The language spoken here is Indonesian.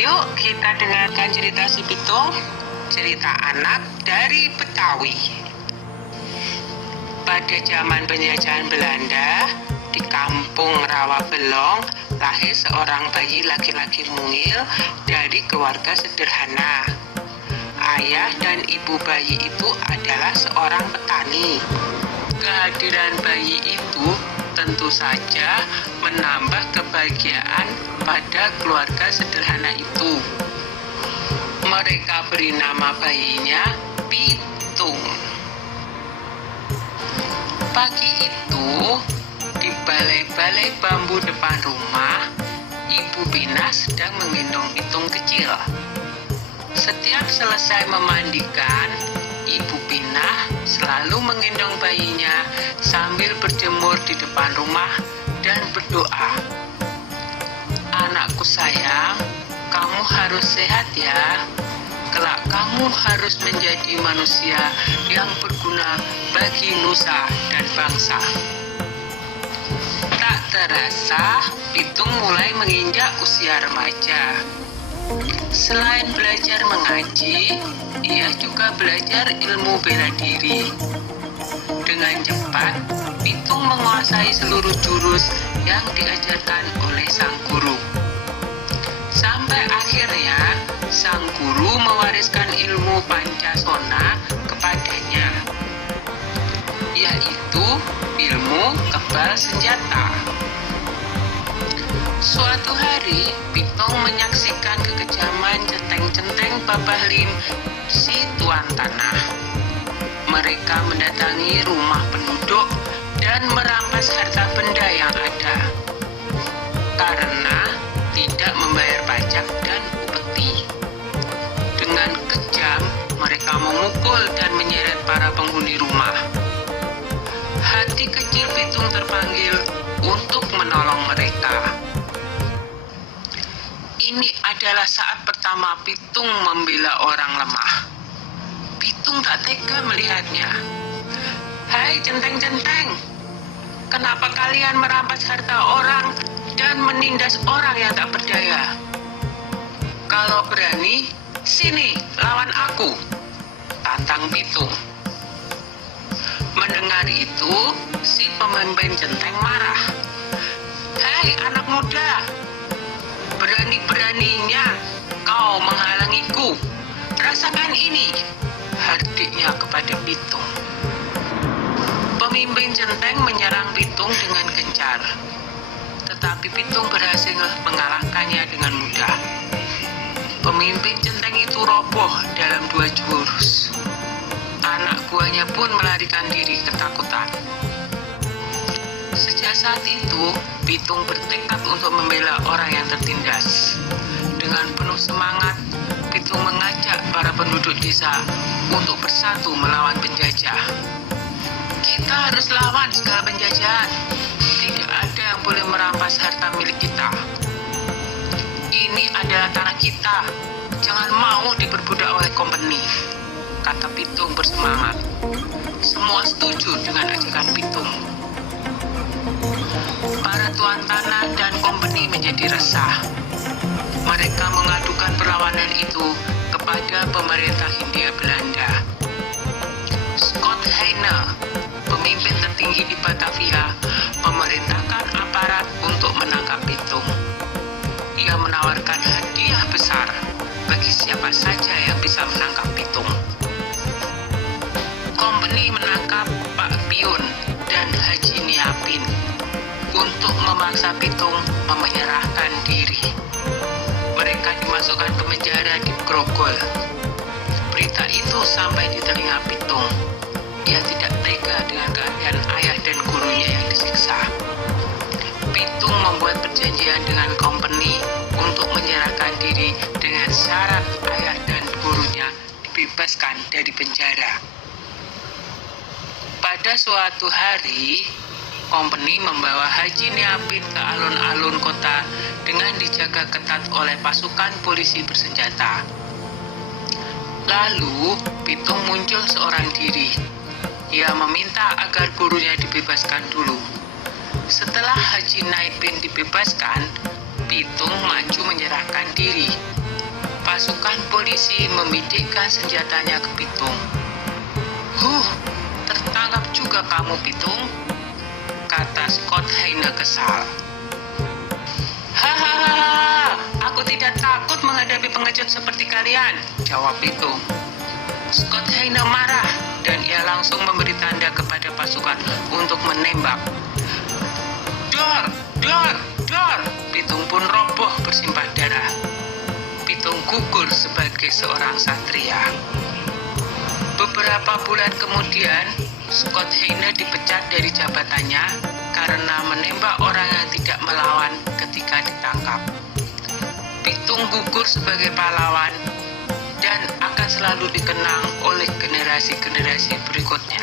Yuk kita dengarkan cerita si Pitung, cerita anak dari Betawi. Pada zaman penjajahan Belanda, di kampung Rawabelong, lahir seorang bayi laki-laki mungil dari keluarga sederhana. Ayah dan ibu bayi itu adalah seorang petani. Kehadiran bayi itu tentu saja menambah kebahagiaan pada keluarga sederhana itu. Mereka beri nama bayinya Pitung. Pagi itu, di balai-balai bambu depan rumah, Ibu Pina sedang menggendong Pitung kecil. Setiap selesai memandikan, Ibu Pina selalu menggendong bayinya sambil berjemur di depan rumah dan berdoa. Anakku sayang, kamu harus sehat ya. Kelak kamu harus menjadi manusia yang berguna bagi nusa dan bangsa. Tak terasa, Pitung mulai menginjak usia remaja. Selain belajar mengaji, ia juga belajar ilmu bela diri. Dengan cepat, Pitung menguasai seluruh jurus yang diajarkan oleh sang guru. Sampai akhirnya, sang guru mewariskan ilmu Pancasona kepadanya, yaitu ilmu kebal senjata. Suatu hari, Pitung menyaksikan kekejaman centeng-centeng Babah Lim, si tuan tanah. Mereka mendatangi rumah penduduk dan merampas harta benda yang ada, karena tidak membayar pajak dan upeti. Dengan kejam, mereka memukul dan menyeret para penghuni rumah. Hati kecil Pitung terpanggil untuk menolong mereka. Ini adalah saat pertama Pitung membela orang lemah. Pitung tak tega melihatnya. Hai centeng-centeng, kenapa kalian merampas harta orang dan menindas orang yang tak berdaya? Kalau berani, sini lawan aku, tantang Pitung. Mendengar itu, si pemimpin centeng marah. Hei anak muda, berani-beraninya kau menghalangiku. Rasakan ini, hardiknya kepada Pitung. Pemimpin centeng menyerang Pitung dengan gencar, tetapi Pitung berhasil mengalahkannya dengan mudah. Pemimpin centeng itu roboh dalam 2 jurus. Anak buahnya pun melarikan diri ketakutan. Sejak saat itu, Pitung bertekad untuk membela orang yang tertindas. Dengan penuh semangat, Pitung mengajak para penduduk desa untuk bersatu melawan penjajah. Kita harus lawan segala penjajahan. Tidak ada yang boleh merampas harta milik kita. Ini adalah tanah kita. Jangan mau diperbudak oleh kompeni, kata Pitung bersemangat. Semua setuju dengan ajakan Pitung. Para tuan tanah dan kompeni menjadi resah. Mereka mengadukan perlawanan itu kepada pemerintah Hindia Belanda. Scott Heine, pemimpin tertinggi di Batavia, memerintahkan aparat untuk menangkap Pitung. Ia menawarkan hadiah besar bagi siapa saja yang bisa menangkap Pitung. Kompeni menangkap Pak Piun dan Haji Niapin untuk memaksa Pitung menyerahkan diri. Mereka dimasukkan ke penjara di Grogol. Berita itu sampai di telinga Pitung. Ia tidak tega dengan keadaan ayah dan gurunya yang disiksa. Pitung membuat perjanjian dengan kompeni untuk menyerahkan diri dengan syarat ayah dan gurunya dibebaskan dari penjara. Pada suatu hari, kompeni membawa Haji Niapin ke alun-alun kota dengan dijaga ketat oleh pasukan polisi bersenjata. Lalu, Pitung muncul seorang diri. Ia meminta agar gurunya dibebaskan dulu. Setelah Haji Niapin dibebaskan, Pitung maju menyerahkan diri. Pasukan polisi memidikkan senjatanya ke Pitung. Tertangkap juga kamu, Pitung," kata Scott Heine kesal. "Hahaha, aku tidak takut menghadapi pengecut seperti kalian," jawab Pitung. Scott Heine marah dan ia langsung memberi tanda kepada pasukan untuk menembak. "Dor, dor, dor!" Pitung pun roboh bersimpah darah. Pitung gugur sebagai seorang satria. Beberapa bulan kemudian, Scott Heine dipecat dari jabatannya karena menembak orang yang tidak melawan ketika ditangkap. Pitung gugur sebagai pahlawan dan akan selalu dikenang oleh generasi-generasi berikutnya.